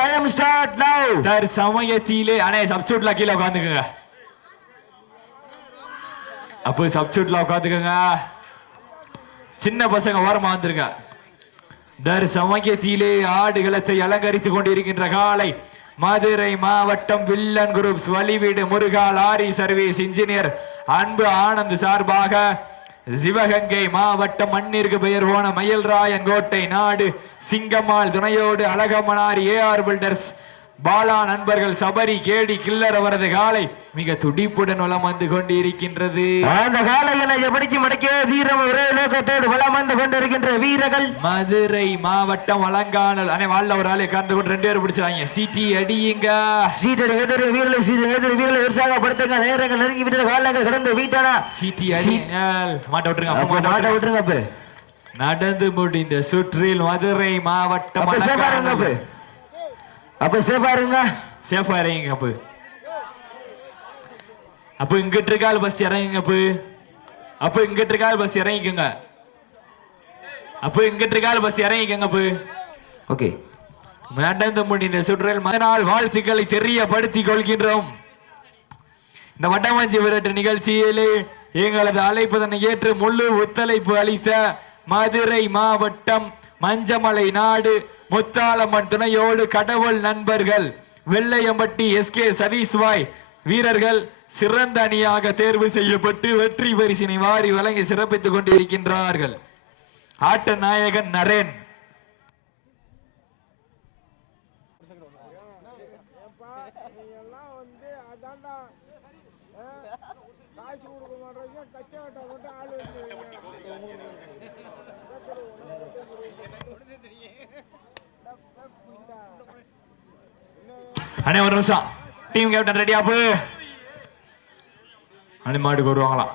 Time start நவ தர் சமயத்திலே அண்ணே சப்ஸ்டியூட்ல கீழே உட்காந்துக்குங்க. அப்போ சப்ஸ்டியூட்ல உட்காந்துக்குங்க. சின்ன பசங்க ஓரமா வந்துருங்க. தர் சமயத்திலே ஆடுகளத்தை அலங்கரித்துக் கொண்டிருக்கின்ற காலை மதுரை மாவட்டம் villain groups வழிவீடு Muruga lorry service engineer Anbu Anand சார்பாக சிவகங்கை மாவட்டம் மண்ணிற்கு பெயர் போன மயில்ராயன் கோட்டை நாடு சிங்கம்மாள் துணையோடு அழகமனார் ஏஆர் பில்டர்ஸ் பாலா நண்பர்கள் சபரி கேடி கில்லர் அவரது காலை மிக துடிப்புடன் வலம் வந்து கொண்டிருக்கின்றது. அந்த காலையில எப்படிக்கு மடக்கிய வீரம் ஒரே நோக்கத்தோடு வளம் வந்து கொண்டிருக்கின்ற வீரர்கள். மதுரை மாவட்டம் அலங்கானல் அண்ணே வாழ்ல ஒரு ஆளு கறந்து கொண்டு ரெண்டு பேரும் பிடிச்சாங்க சிட்டி அடியுங்க. சீட்டை எதிர் வீரர்களை சீட்டை எதிர் வீரர்களை உற்சாகப்படுத்துங்க. நேரங்கள் நெருங்கி விட்டு காலங்கள் கடந்து வீட்டானா சிட்டி அடியுங்கள். மாட்ட விட்டுருங்க மாட்ட விட்டுருங்க. நடந்து முடிந்த சுற்றில் மதுரை மாவட்டம் அப்ப சேஃபா இருங்க. சேஃபா இறங்குங்க அப்பு. அப்ப இங்கிட்டு இருக்கால் பஸ் இறங்குங்க அப்பு. அப்ப இங்கிட்டு இருக்கால் பஸ் இறங்கிக்கோங்க. அப்ப இங்கிட்டு இருக்கால் பஸ் இறங்கிக்கோங்க அப்பு. ஓகே நடந்து முடிந்த சுற்றில் மறுநாள் வாழ்த்துக்களை தெரியப்படுத்திக் கொள்கின்றோம். இந்த வட்டமஞ்சி விரட்டு நிகழ்ச்சியிலே எங்களது அழைப்பதனை ஏற்று முழு ஒத்துழைப்பு அளித்த மதுரை மாவட்டம் மஞ்சமலை நாடு முத்தாலம்மன் துணையோடு கடவுள் நண்பர்கள் வெள்ளையம்பட்டி எஸ் கே சதீஷ்வாய் வீரர்கள் சிறந்த அணியாக தேர்வு செய்யப்பட்டு வெற்றி பரிசினை வாரி வழங்கி சிறப்பித்துக் கொண்டிருக்கின்றார்கள். ஆட்ட நாயகன் நரேன். அண்ணே ஒரு நிமிஷம். டீம் கேப்டன் ரெடியா போ அண்ணே மாட்டுக்கு வருவாங்களா?